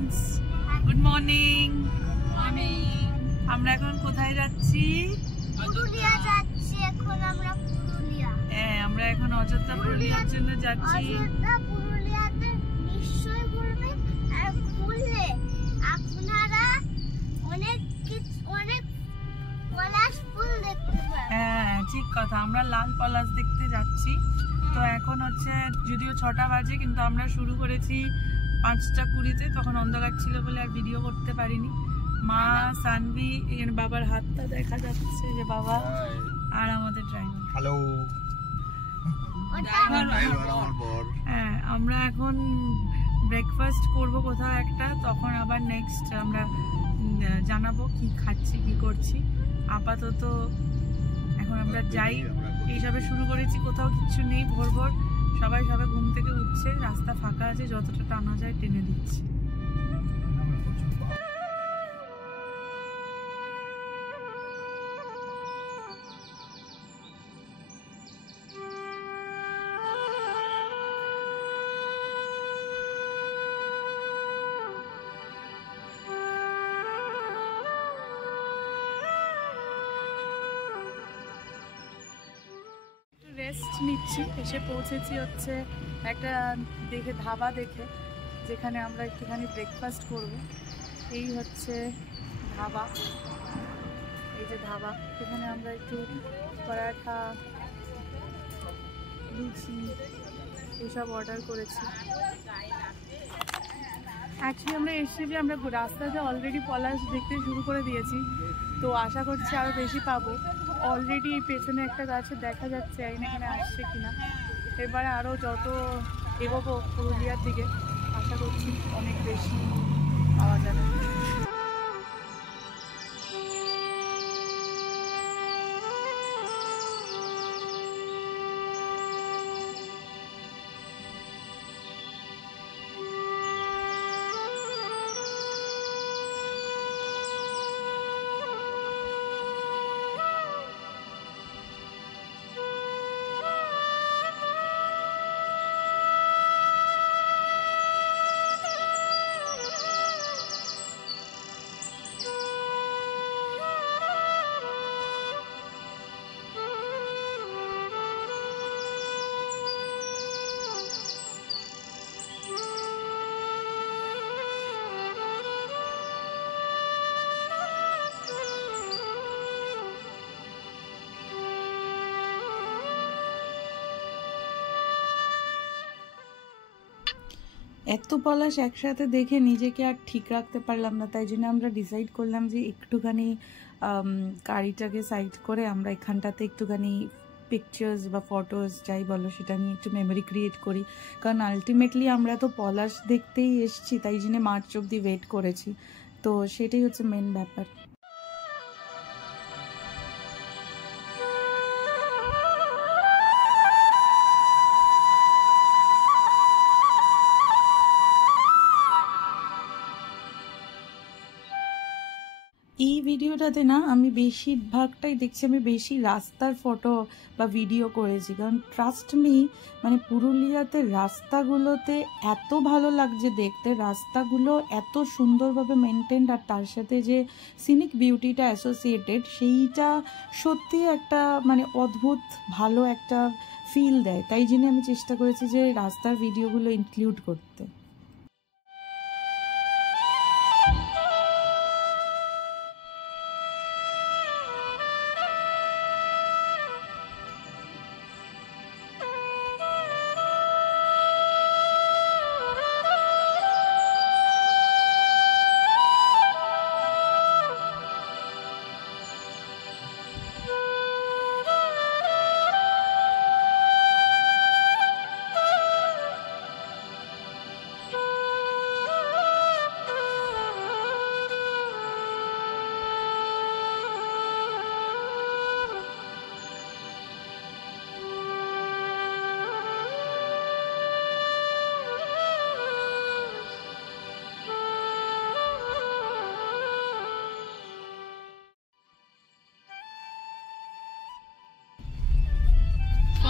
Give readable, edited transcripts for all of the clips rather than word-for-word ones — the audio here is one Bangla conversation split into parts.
Friends, good morning. আমরা এখন কোথায় যাচ্ছি? পুরুলিয়া যাচ্ছি এখন আমরা পুরুলিয়া। হ্যাঁ, আমরা এখন অযোধ্যা পুরুলিয়ার জন্য যাচ্ছি। অযোধ্যা পুরুলিয়াতে নিশ্চয়ই ঘুরবেন, আর ঘুরলে আপনারা অনেক পলাশ ফুল দেখতে পাবেন। হ্যাঁ, ঠিক কথা, আমরা লাল পলাশ দেখতে যাচ্ছি। তো এখন হচ্ছে যদিও 6টা বাজে, কিন্তু আমরা শুরু করেছি 5টা 20-তে। তখন অন্ধকার ছিল বলে আর ভিডিও করতে পারিনি। মা, সানভি, এখানে বাবার হাতটা দেখা যাচ্ছে যে বাবা, আর আমাদের ড্রাইভার। হ্যালো। হ্যাঁ, আমরা এখন ব্রেকফাস্ট করব কোথাও একটা, তখন আবার নেক্সট আমরা জানাবো কি খাচ্ছি কি করছি। আপাতত এখন আমরা যাই, এইসবে শুরু করেছি। কোথাও কিছু নেই, ভোর ভোর সবাই ঘুম থেকে উঠছে, রাস্তা ফাঁকা আছে, যতটা টানা যায় টেনে দিচ্ছি। রেস্ট নিচ্ছি, এসে পৌঁছেছি হচ্ছে একটা ধাবা দেখে, যেখানে আমরা একটুখানি ব্রেকফাস্ট করব। এই হচ্ছে ধাবা, এই যে ধাবা, এখানে আমরা একটু পরাঠা, লুচি এসব অর্ডার করেছি। অ্যাকচুয়ালি আমরা এসেছি যে আমরা রাস্তাতে অলরেডি পলাশ দেখতে শুরু করে দিয়েছি, তো আশা করছি আরও বেশি পাবো। অলরেডি পেছনে একটা গাছে দেখা যাচ্ছে, এখানে আসছে কিনা। এবারে আরও যত এগোবো পুরুলিয়ার দিকে, আশা করছি অনেক বেশি পাওয়া যাবে। এত পলাশ একসাথে দেখে নিজেকে আর ঠিক রাখতে পারলাম না, তাই জন্য আমরা ডিসাইড করলাম যে একটুখানি গাড়িটাকে সাইড করে আমরা এখানটাতে একটুখানি পিকচার্স বা ফটোস যাই বলো সেটা নিয়ে একটু মেমোরি ক্রিয়েট করি। কারণ আলটিমেটলি আমরা তো পলাশ দেখতেই এসছি, তাই জন্য মার্চ অব্দি ওয়েট করেছি। তো সেটাই হচ্ছে মেন ব্যাপার। এই ভিডিওটাতে না আমি বেশিরভাগটাই দেখছি, আমি বেশি রাস্তার ফটো বা ভিডিও করেছি। কারণ ট্রাস্ট মি, মানে পুরুলিয়াতে রাস্তাগুলোতে এত ভালো লাগছে দেখতে, রাস্তাগুলো এত সুন্দরভাবে মেনটেন্ড, আর তার সাথে যে সিনিক বিউটিটা অ্যাসোসিয়েটেড, সেইটা সত্যি একটা মানে অদ্ভুত ভালো একটা ফিল দেয়। তাই জন্য আমি চেষ্টা করেছি যে রাস্তার ভিডিওগুলো ইনক্লুড করতে।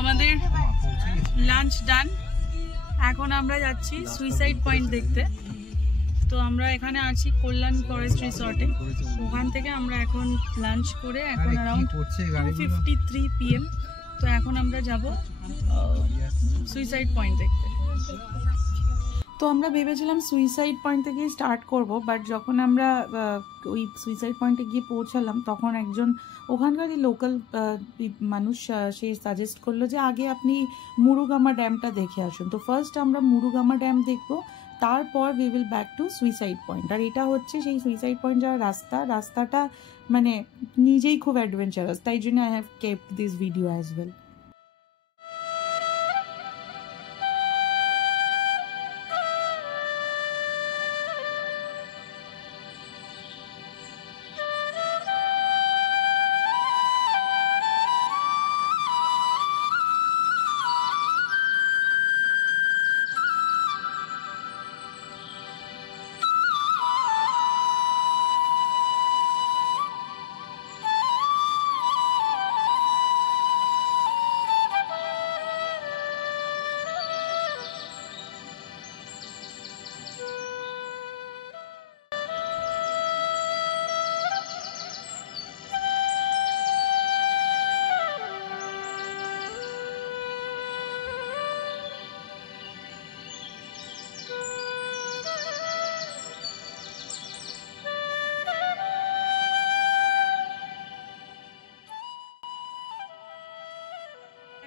আমাদের লাঞ্চ ডান। এখন আমরা যাচ্ছি সুইসাইড পয়েন্ট দেখতে। তো আমরা এখানে আছি কল্যাণ ফরেস্ট রিসর্টে। ওখান থেকে আমরা এখন লাঞ্চ করে এখন অ্যারাউন্ড 2:53 PM। তো এখন আমরা যাব সুইসাইড পয়েন্ট দেখতে। তো আমরা ভেবেছিলাম সুইসাইড পয়েন্ট থেকে স্টার্ট করব, বাট যখন আমরা ওই সুইসাইড পয়েন্টে গিয়ে পৌঁছালাম তখন একজন ওখানকারই লোকাল মানুষ সে সাজেস্ট করলো যে আগে আপনি মুরুগামা ড্যামটা দেখে আসুন। তো ফার্স্ট আমরা মুরুগামা ড্যাম দেখব, তারপর we will back to suicide point. আর এটা হচ্ছে সেই সুইসাইড পয়েন্ট যাওয়ার রাস্তাটা মানে নিজেই খুব অ্যাডভেঞ্চারাস, তাই জন্য I have kept this video as well.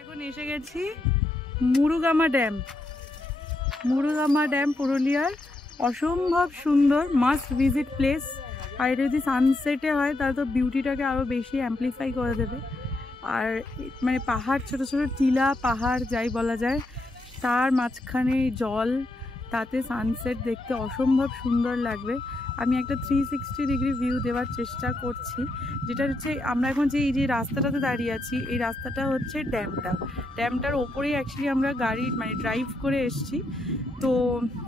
এখন এসে গেছি মুরুগামা ড্যাম। মুরুগামা ড্যাম পুরুলিয়ার অসম্ভব সুন্দর মাস্ট ভিজিট প্লেস। আর এটা যদি সানসেটে হয় তাহলে তো বিউটিটাকে আরও বেশি অ্যাম্পলিফাই করে দেবে। আর মানে পাহাড়, ছোট ছোট টিলা পাহাড় যাই বলা যায়, তার মাঝখানে জল, তাতে সানসেট দেখতে অসম্ভব সুন্দর লাগবে। আমি একটা 360 ডিগ্রি ভিউ দেওয়ার চেষ্টা করছি, যেটা হচ্ছে আমরা এখন এই যে রাস্তাটাতে দাঁড়িয়ে আছি, এই রাস্তাটা হচ্ছে ড্যামটার ওপরেই অ্যাকচুয়ালি আমরা গাড়ি মানে ড্রাইভ করে এসছি। তো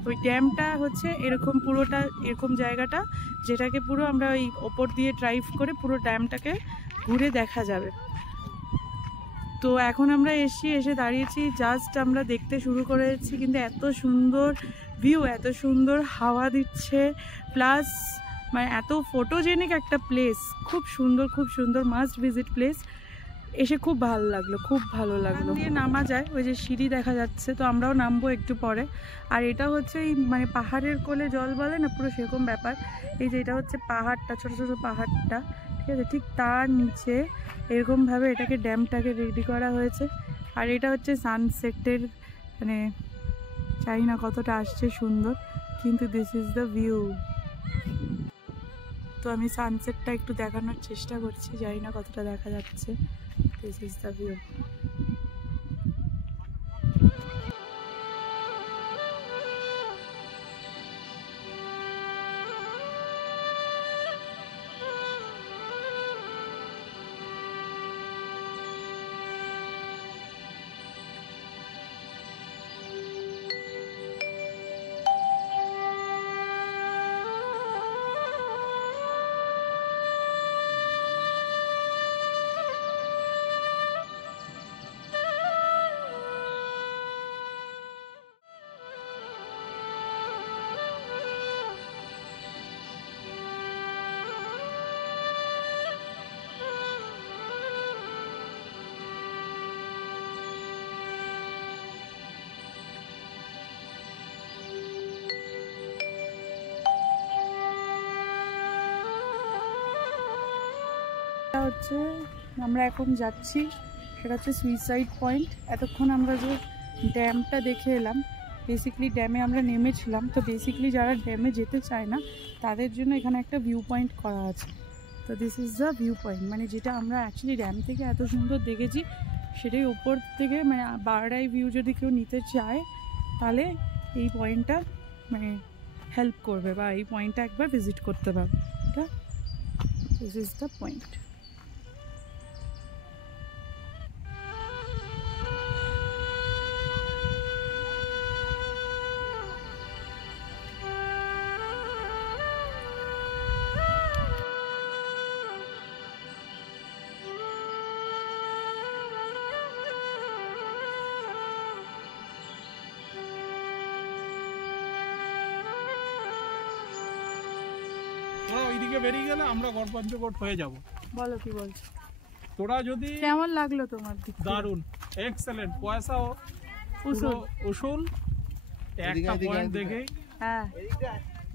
ওই ড্যামটা হচ্ছে এরকম পুরোটা এরকম জায়গাটা, যেটাকে পুরো আমরা ওই ওপর দিয়ে ড্রাইভ করে পুরো ড্যামটাকে ঘুরে দেখা যাবে। তো এখন আমরা এসে দাঁড়িয়েছি, জাস্ট আমরা দেখতে শুরু করেছি, কিন্তু এত সুন্দর ভিউ, এত সুন্দর হাওয়া দিচ্ছে, প্লাস মানে এত ফটোজেনিক একটা প্লেস, খুব সুন্দর মাস্ট ভিজিট প্লেস। এসে খুব ভালো লাগলো, খুব ভালো লাগলো। দিয়ে নামা যায়, ওই যে সিঁড়ি দেখা যাচ্ছে, তো আমরাও নামবো একটু পরে। আর এটা হচ্ছে এই মানে পাহাড়ের কোলে জল বলে না, পুরো সেরকম ব্যাপার। এই যে এটা হচ্ছে পাহাড়টা, ছোট ছোট পাহাড়টা, ঠিক আছে, ঠিক তার নিচে এরকমভাবে এটাকে ড্যামটাকে রেডি করা হয়েছে। আর এটা হচ্ছে সানসেটের মানে জানি না কতটা আসছে সুন্দর, কিন্তু দিস ইজ দ্য ভিউ। তো আমি সানসেটটা একটু দেখানোর চেষ্টা করছি, জানি না কতটা দেখা যাচ্ছে। This is the view. হচ্ছে আমরা এখন যাচ্ছি, সেটা হচ্ছে সুইসাইড পয়েন্ট। এতক্ষণ আমরা যে ড্যামটা দেখে এলাম, বেসিক্যালি ড্যামে আমরা নেমেছিলাম। তো বেসিক্যালি যারা ড্যামে যেতে চায় না তাদের জন্য এখানে একটা ভিউ পয়েন্ট করা আছে। তো this is the view point, মানে যেটা আমরা অ্যাকচুয়ালি ড্যাম থেকে এত সুন্দর দেখেছি, সেটাই ওপর থেকে মানে বার্ড আই ভিউ যদি কেউ নিতে চায় তাহলে এই পয়েন্টটা মানে হেল্প করবে, বা এই পয়েন্টটা একবার ভিজিট করতে পারবে। এটা দিস ইজ দ্য পয়েন্ট। এদিকে বেরিয়ে গেলে আমরা গড়পঞ্চকোট হয়ে যাব। বলো কি বলছো? তোরা যদি কেমন লাগলো তোমার দিক? দারুন, এক্সেলেন্ট, পয়সাও উসুল। একটা পয়েন্ট দেখেই হ্যাঁ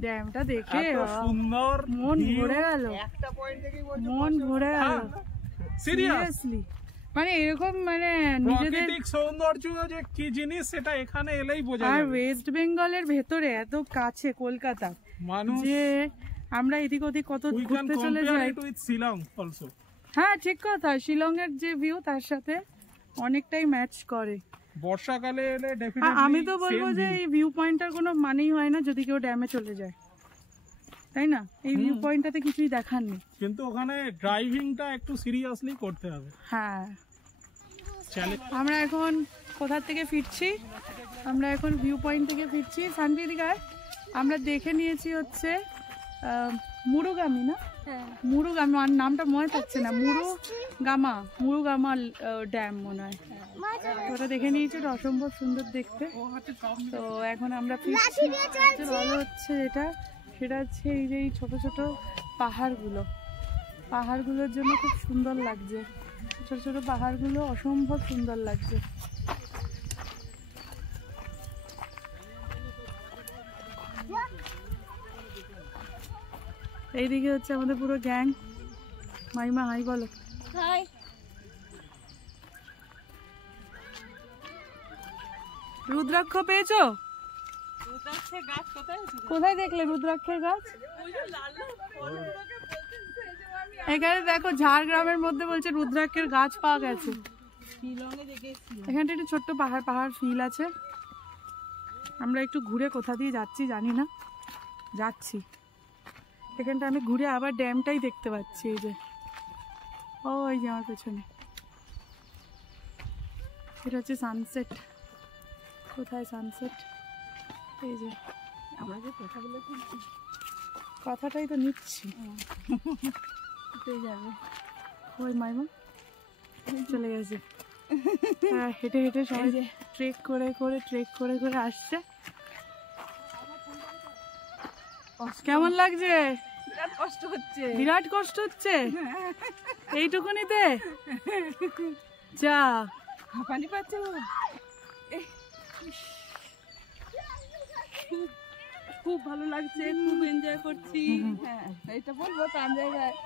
ড্যামটা দেখে এত সুন্দর মন ভরে গেল, মন ভরে গেল সিরিয়াসলি। মানে এরকম মানে নিজেদের প্রাকৃতিক সৌন্দর্য যে কি জিনিস সেটা এখানে এলেই বোঝা আর যাবে। ওয়েস্ট বেঙ্গলের ভেতরে এত কাছে কলকাতা, মানুষ যে আমরা এদিক ওদিক কত ঘুরতে চলে যাই। শিলং অলসো, হ্যাঁ ঠিক কথা, শিলংয়ের যে ভিউ তার সাথে অনেকটাই ম্যাচ করে। বর্ষাকালে এলে ডেফিনেটলি আমি তো বলবো যে এই ভিউ পয়েন্টটার কোনো মানেই হয় না যদি কেউ ড্যামে চলে যায়, তাই না? এই ভিউ পয়েন্টটাতে কিছুই দেখার নেই, কিন্তু ওখানে ড্রাইভিংটা একটু সিরিয়াসলি করতে হবে। হ্যাঁ চলে আমরা এখন কোথা থেকে ফিরছি? আমরা এখন ভিউ পয়েন্ট থেকে ফিরছি শান্তিদিঘায়। আমরা দেখে নিয়েছি হচ্ছে মুরুগামি, না মুরুগামি, আর নামটা মনে থাকছে না, মুরুগামা ড্যাম মনে হয়। ওটা দেখে নিয়েছি, ওটা অসম্ভব সুন্দর দেখতে। তো এখন আমরা ফিরছি। ভালো হচ্ছে সেটা হচ্ছে এই যে এই ছোট ছোট পাহাড়গুলোর জন্য খুব সুন্দর লাগছে। ছোট ছোট পাহাড়গুলো অসম্ভব সুন্দর লাগছে। এইদিকে হচ্ছে আমাদের পুরো গ্যাং। মাইমা হাই বলো। হাই। রুদ্রাক্ষ পেয়েছো? কোথায় দেখলে রুদ্রাক্ষের গাছ? এখানে দেখো ঝাড়গ্রামের মধ্যে বলছে রুদ্রাক্ষের গাছ পাওয়া গেছে। এখানটা একটু ছোট্ট পাহাড় ফিল আছে। আমরা একটু ঘুরে কোথা দিয়ে যাচ্ছি জানি না, যাচ্ছি। এখানটা আমি ঘুরে আবার ড্যামটাই দেখতে পাচ্ছি। এই যে ওই যে আমার পেছনে, এটা হচ্ছে সানসেট। কোথায় সানসেট? এই যে আমরা যে কথাগুলো শুনছি, কথাটাই তো নিচ্ছি। যাবে ওই মাইমা চলে গেছে। হেঁটে হেঁটে সবাই ট্রেক করে আসছে। কেমন লাগছে? বিরাট কষ্ট হচ্ছে এইটুকুনিতে। যা পানি পাচ্ছে, খুব ভালো লাগছে, খুব এনজয় করছি। হ্যাঁ এটা বলবো তার জায়গায়।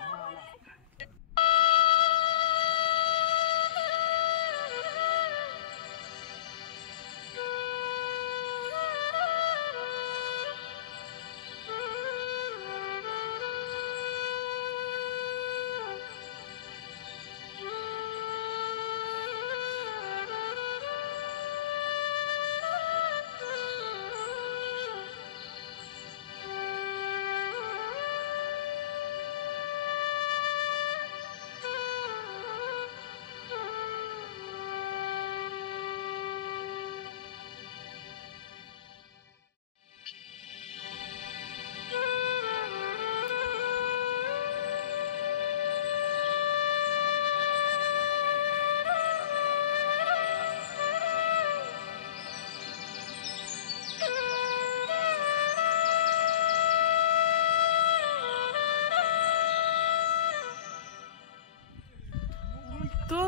তো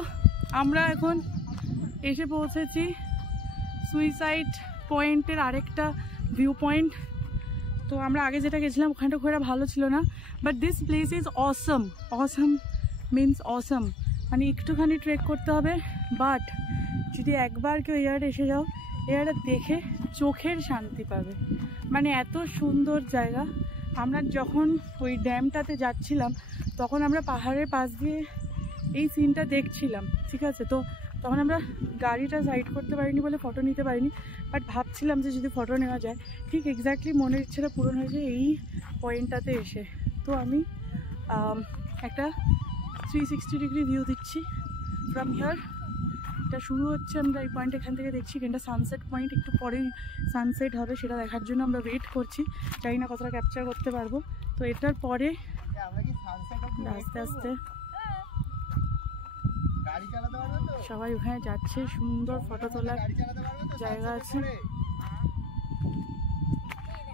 আমরা এখন এসে পৌঁছেছি সুইসাইড পয়েন্টের আরেকটা ভিউ পয়েন্ট। তো আমরা আগে যেটা গেছিলাম ওখানটা খুব একটা ভালো ছিল না, but this place is awesome. Means awesome, মানে একটুখানি ট্রেক করতে হবে, বাট যদি একবার কেউ এয়ারে এসে যাও, এয়ারটা দেখে চোখের শান্তি পাবে। মানে এত সুন্দর জায়গা। আমরা যখন ওই ড্যামটাতে যাচ্ছিলাম তখন আমরা পাহাড়ের পাশ দিয়ে এই সিনটা দেখছিলাম, ঠিক আছে? তো তখন আমরা গাড়িটা সাইড করতে পারিনি বলে ফটো নিতে পারিনি, বাট ভাবছিলাম যে যদি ফটো নেওয়া যায়। ঠিক এক্স্যাক্টলি মনের ইচ্ছেটা পূরণ হয়েছে এই পয়েন্টটাতে এসে। তো আমি একটা 360 ডিগ্রি ভিউ দিচ্ছি ফ্রম হিয়ার। এটা শুরু হচ্ছে, আমরা এই পয়েন্ট এখান থেকে দেখছি। এটা সানসেট পয়েন্ট, একটু পরেই সানসেট হবে, সেটা দেখার জন্য আমরা ওয়েট করছি। জানি না কতটা ক্যাপচার করতে পারবো। তো এটার পরে আস্তে আস্তে সবাই ওখানে যাচ্ছে, সুন্দর ফটো তোলার জায়গা আছে।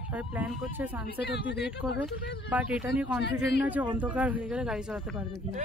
তাই প্ল্যান করছে সানসেট অব্দি ওয়েট করবে, বাট এটা নিয়ে কনফিডেন্ট না যে অন্ধকার হয়ে গেলে গাড়ি চালাতে পারবে কিনা।